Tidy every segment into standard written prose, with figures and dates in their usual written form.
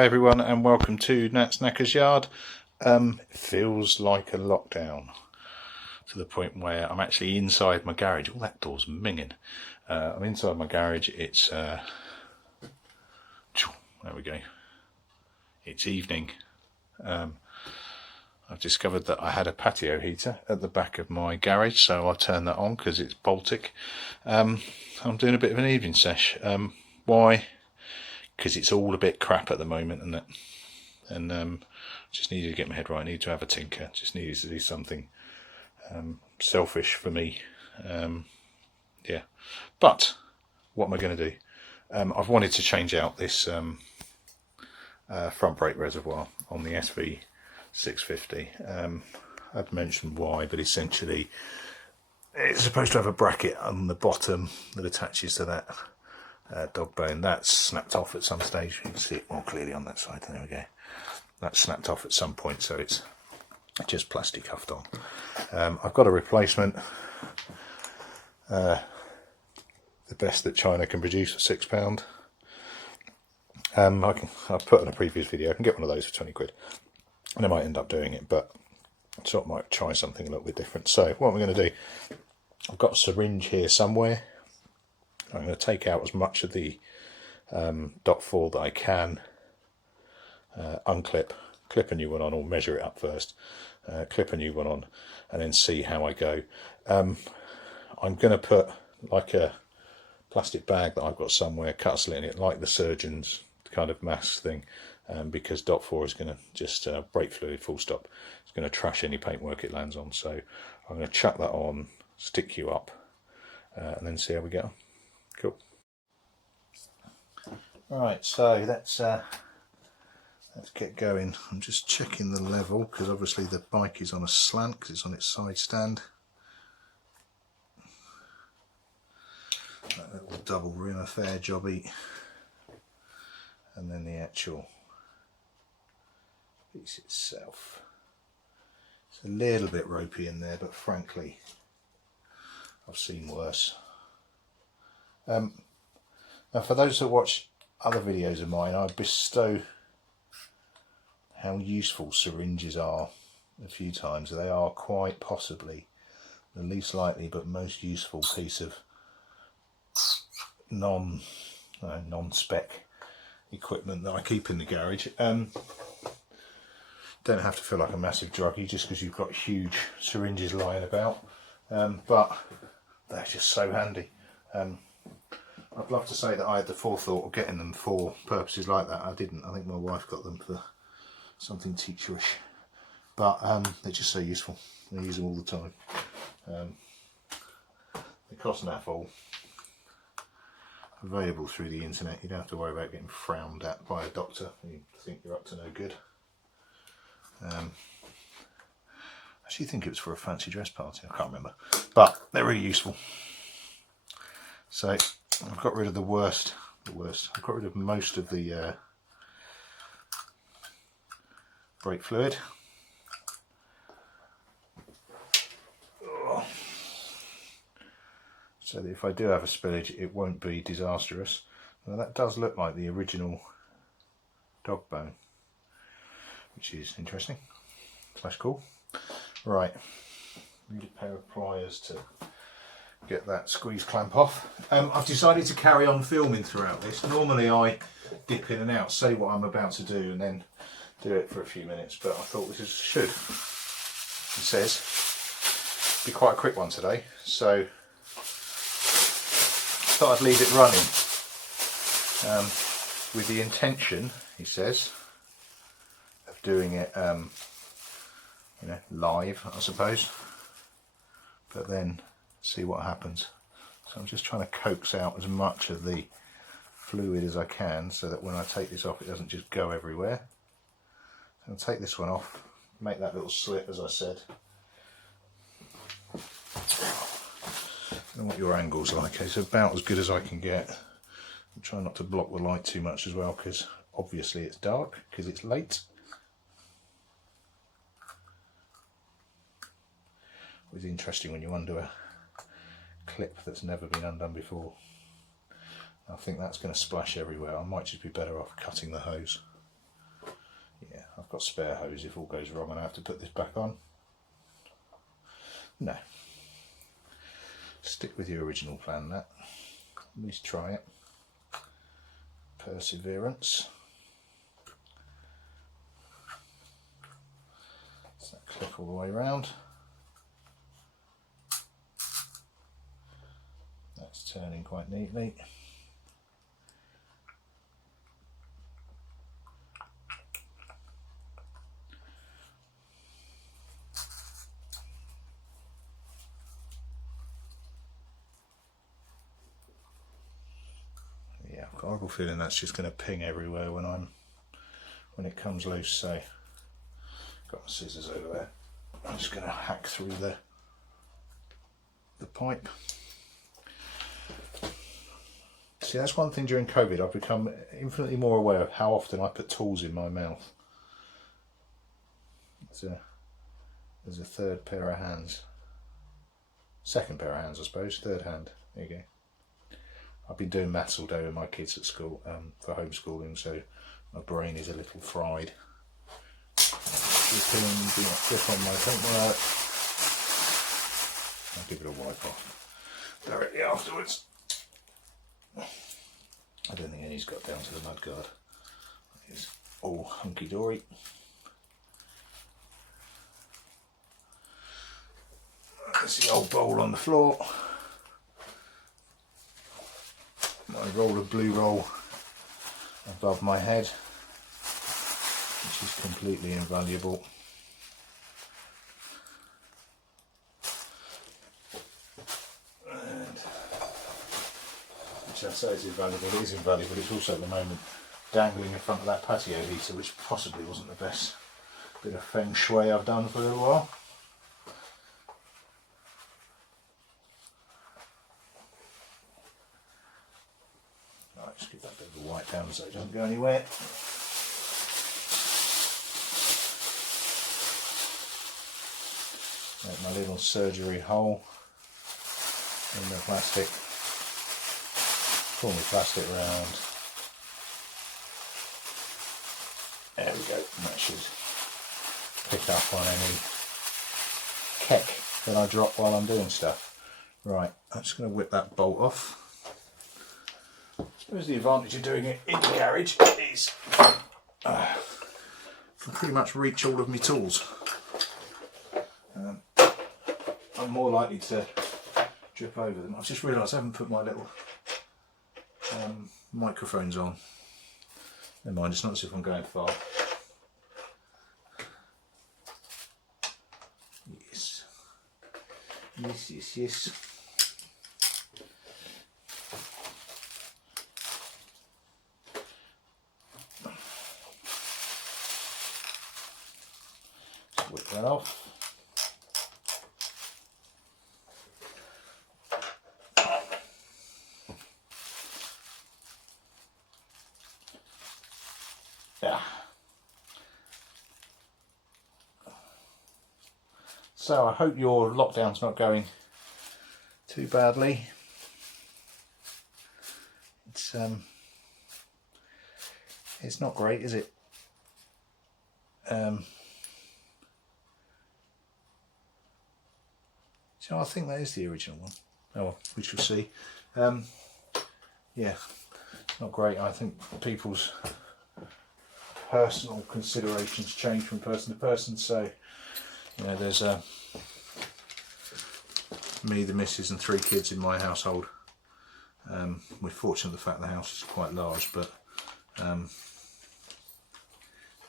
Hello everyone and welcome to Nat's Knackers Yard. It feels like a lockdown to the point where I'm actually inside my garage. Oh, that door's minging. I'm inside my garage. It's there we go. It's evening. I've discovered that I had a patio heater at the back of my garage, so I'll turn that on because it's Baltic. I'm doing a bit of an evening sesh. Why? Because it's all a bit crap at the moment, isn't it? And just needed to get my head right. I need to have a tinker. Just needed to do something selfish for me. Yeah. But what am I going to do? I've wanted to change out this front brake reservoir on the SV650. I've mentioned why, but essentially it's supposed to have a bracket on the bottom that attaches to that dog bone. That's snapped off at some stage. You can see it more clearly on that side. There we go. That's snapped off at some point, so it's just plastic cuffed on. I've got a replacement, the best that China can produce for £6. I've put in a previous video, I can get one of those for 20 quid, and I might end up doing it, but I sort of might try something a little bit different. So what am I going to do? I've got a syringe here somewhere. I'm going to take out as much of the .4 that I can, unclip, clip a new one on, or measure it up first, clip a new one on, and then see how I go. I'm going to put like a plastic bag that I've got somewhere, cut a slit in it, like the surgeon's kind of mask thing, because .4 is going to just brake fluid, full stop. It's going to trash any paintwork it lands on. So I'm going to chuck that on, stick you up, and then see how we go. Cool. Right, so let's get going. I'm just checking the level because obviously the bike is on a slant because it's on its side stand. That little double rim, a fair jobby, and then the actual piece itself. It's a little bit ropey in there, but frankly, I've seen worse. Now for those that watch other videos of mine, I bestow how useful syringes are a few times. They are quite possibly the least likely but most useful piece of non-spec equipment that I keep in the garage. Don't have to feel like a massive druggie just because you've got huge syringes lying about, but they're just so handy. I'd love to say that I had the forethought of getting them for purposes like that. I didn't. I think my wife got them for something teacherish, but they're just so useful. I use them all the time. They cost an apple. Available through the internet. You don't have to worry about getting frowned at by a doctor. You think you're up to no good. I actually think it was for a fancy dress party. I can't remember, but they're really useful. So I've got rid of the worst. I've got rid of most of the brake fluid. So that if I do have a spillage, it won't be disastrous. Now that does look like the original dog bone, which is interesting / cool. Right, need a pair of pliers to get that squeeze clamp off. I've decided to carry on filming throughout this. Normally I dip in and out, say what I'm about to do, and then do it for a few minutes, but I thought this should, it says, be quite a quick one today, so thought I'd leave it running with the intention, he says, of doing it live, I suppose, but then see what happens. So I'm just trying to coax out as much of the fluid as I can so that when I take this off it doesn't just go everywhere. So I'll take this one off, make that little slit as I said. I don't know what your angle's like. It's about as good as I can get. I'm trying not to block the light too much as well because obviously it's dark because it's late. It's interesting when you undo a clip that's never been undone before. I think that's going to splash everywhere. I might just be better off cutting the hose. Yeah, I've got spare hose if all goes wrong and I have to put this back on. No. Stick with your original plan, Nat. At least try it. Perseverance. So that clip all the way around. That's turning quite neatly. Yeah, I've got a horrible feeling that's just going to ping everywhere when it comes loose. So, got my scissors over there. I'm just going to hack through the pipe. See, that's one thing during COVID. I've become infinitely more aware of how often I put tools in my mouth. There's a third pair of hands. Second pair of hands, I suppose. Third hand. There you go. I've been doing maths all day with my kids at school for homeschooling, so my brain is a little fried. Do not flip on my paintwork. I'll give it a wipe off directly afterwards. I don't think any's got down to the mudguard. It's all hunky-dory. There's the old bowl on the floor. My roll of blue roll above my head, which is completely invaluable. And which I say is invaluable, it is invaluable, it's also at the moment dangling in front of that patio heater, which possibly wasn't the best bit of feng shui I've done for a little while. Right, just give that bit of a wipe down so it doesn't go anywhere. Make my little surgery hole in the plastic. Pull my plastic round. There we go. And that should pick up on any keck that I drop while I'm doing stuff. Right, I'm just going to whip that bolt off. I suppose the advantage of doing it in the garage is I can pretty much reach all of my tools. I'm more likely to drip over them. I've just realised I haven't put my little microphones on. Never mind, it's not as if I'm going far. Yes. Yes, yes, yes. Just whip that off. So I hope your lockdown's not going too badly. It's not great, is it? So I think that is the original one. Oh well, we shall see. Yeah, not great. I think people's personal considerations change from person to person. So, you know, there's me, the missus, and 3 kids in my household. We're fortunate the fact the house is quite large, but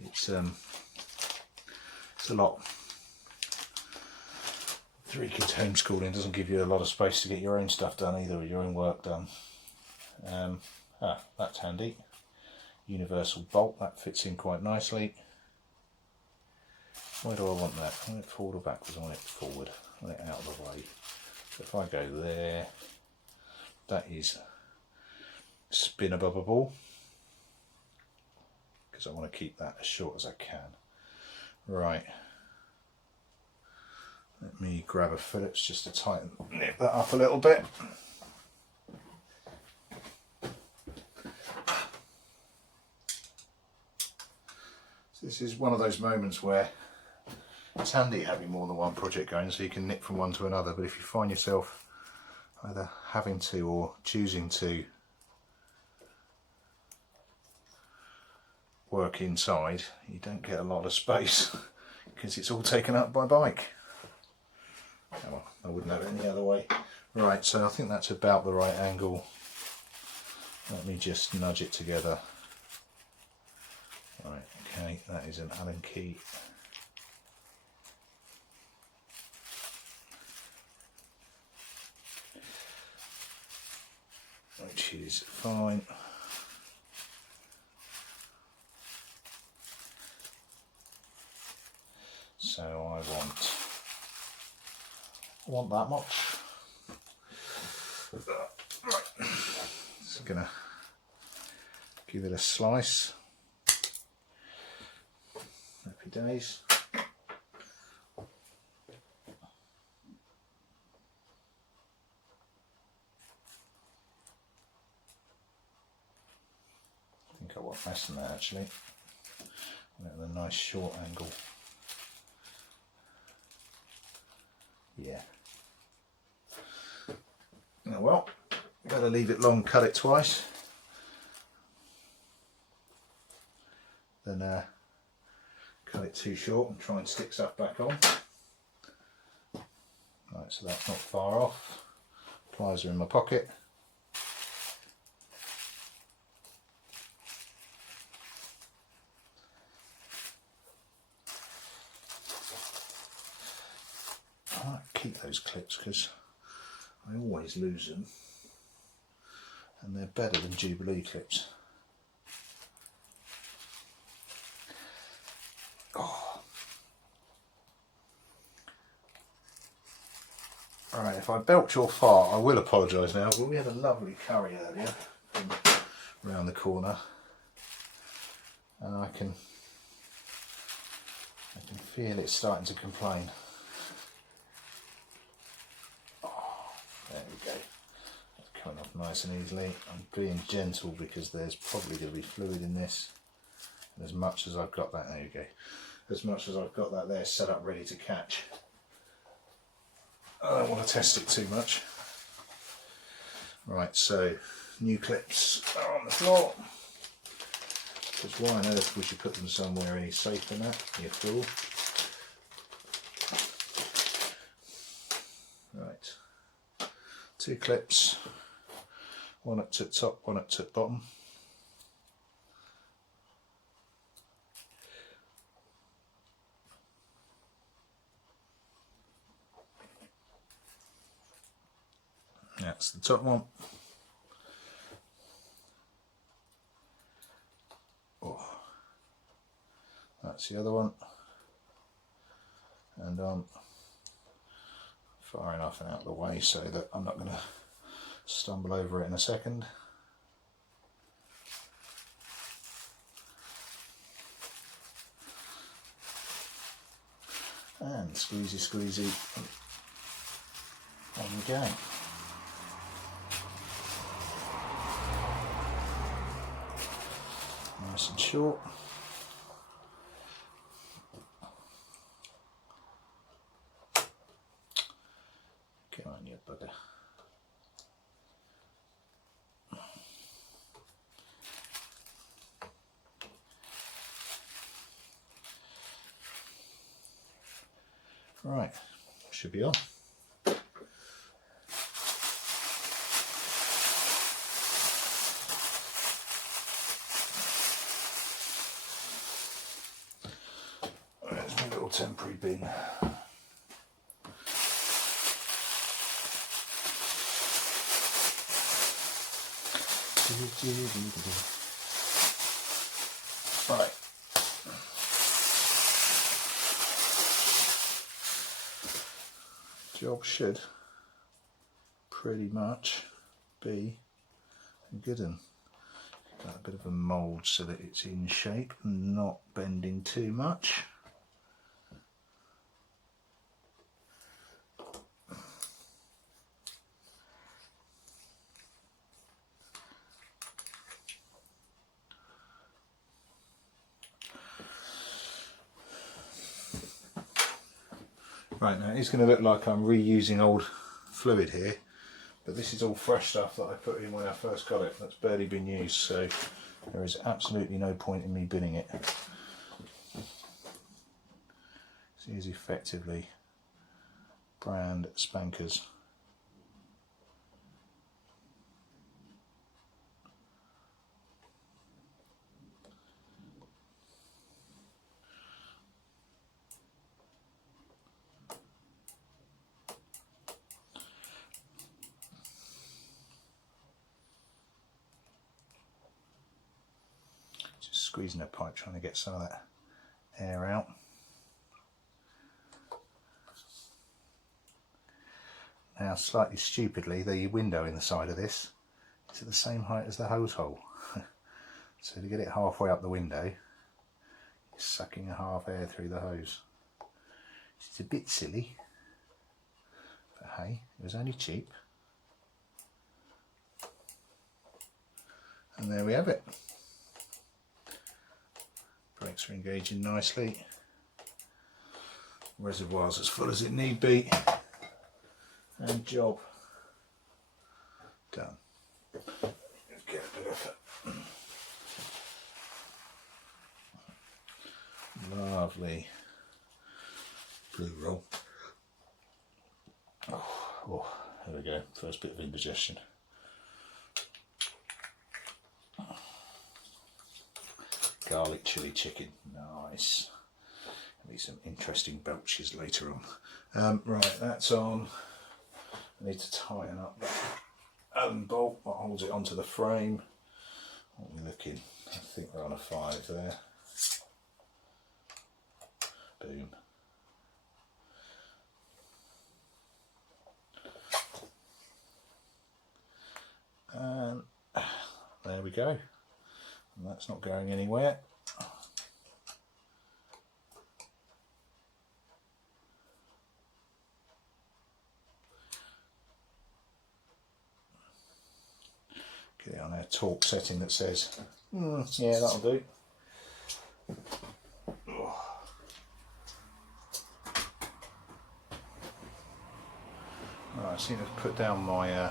it's a lot. 3 kids homeschooling doesn't give you a lot of space to get your own stuff done either, or your own work done. That's handy. Universal bolt, that fits in quite nicely. Where do I want that? I want it forward or backwards? I want it forward. I want it out of the way. So if I go there, that is spinnable, because I want to keep that as short as I can. Right. Let me grab a Phillips just to tighten nip that up a little bit. This is one of those moments where it's handy having more than one project going, so you can nip from one to another. But if you find yourself either having to or choosing to work inside, you don't get a lot of space because it's all taken up by bike. Oh, well, I wouldn't have it any other way. Right, so I think that's about the right angle. Let me just nudge it together. Right, okay, that is an Allen key. Which is fine. So I want that much. Right. Just gonna give it a slice. Happy days. I think I want less than that actually. At a nice short angle. Yeah. Oh well, better leave it long, cut it twice. Then cut it too short and try and stick stuff back on. Right, so that's not far off. Pliers are in my pocket. I like to keep those clips because I always lose them, and they're better than Jubilee clips. Oh. Alright, if I belch or fart, I will apologise now, but we had a lovely curry earlier from around the corner, and I can feel it starting to complain. There we go. That's coming off nice and easily. I'm being gentle because there's probably going to be fluid in this. And as much as I've got that, there you go. As much as I've got that there set up ready to catch, I don't want to test it too much. Right, so new clips are on the floor. Because why on earth would you put them somewhere any safer than that, you fool? Right. 2 clips, one up to the top, one up to the bottom. That's the top one. Oh, that's the other one. And far enough and out of the way so that I'm not going to stumble over it in a second. And squeezy squeezy, on we go. Nice and short. Come on, you bugger. Right, should be on. There's my little temporary bin. Right. Job should pretty much be a good one. Got a bit of a mould so that it's in shape and not bending too much. Right, now it's going to look like I'm reusing old fluid here, but this is all fresh stuff that I put in when I first got it. That's barely been used, so there is absolutely no point in me binning it. This is effectively brand spankers. Just squeezing a pipe, trying to get some of that air out. Now, slightly stupidly, the window in the side of this is at the same height as the hose hole. So to get it halfway up the window, you're sucking a half air through the hose. It's a bit silly, but hey, it was only cheap. And there we have it. Brakes are engaging nicely. Reservoir's as full as it need be. And job done. Let's get a bit of lovely blue roll. Oh, there we go. First bit of indigestion. Garlic chili chicken, nice. There'll be some interesting belches later on. Right, that's on. I need to tighten up that Allen bolt that holds it onto the frame. What are we looking? I think we're on a 5 there. Boom. And there we go. And that's not going anywhere. Get it on our torque setting that says, yeah, that'll do. Right, I seem to have put down my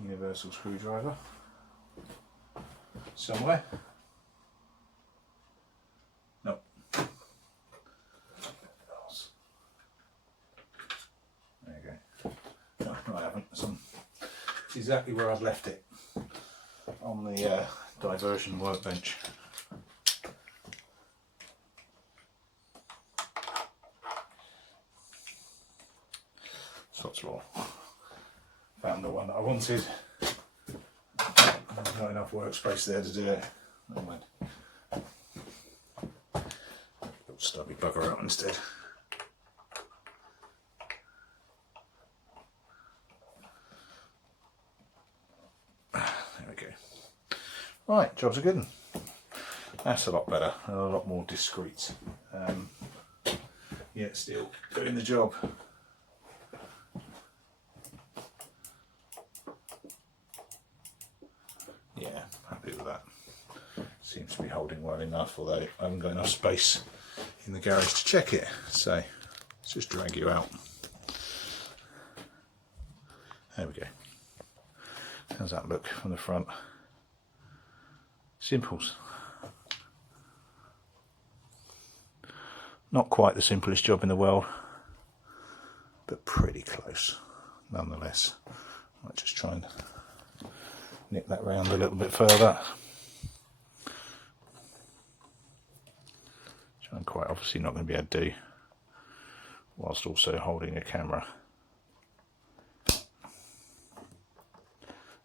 universal screwdriver somewhere. Nope. There you go. No, I haven't. It's exactly where I've left it, on the diversion workbench. What's wrong? Found the one that I wanted. There's not enough workspace there to do it. Never mind. Little stubby bugger out instead. There we go. Right, job's a good one. That's a lot better and a lot more discreet. Yet still doing the job. Yeah, happy with that. Seems to be holding well enough, although I haven't got enough space in the garage to check it. So let's just drag you out. There we go. How's that look from the front? Simples. Not quite the simplest job in the world, but pretty close nonetheless. I might just try and nip that round a little bit further. Which I'm quite obviously not going to be able to do whilst also holding a camera.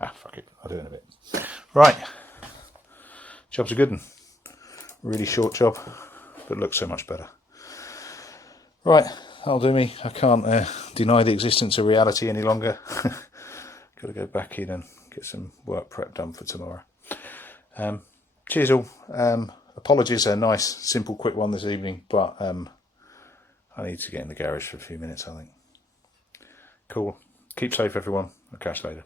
Ah, fuck it, I'll do it in a bit. Right, job's a good one. Really short job, but looks so much better. Right, that'll do me. I can't deny the existence of reality any longer. Got to go back in and get some work prep done for tomorrow. Cheers all. Apologies, a nice, simple, quick one this evening, but I need to get in the garage for a few minutes, I think. Cool. Keep safe, everyone. I'll catch you later.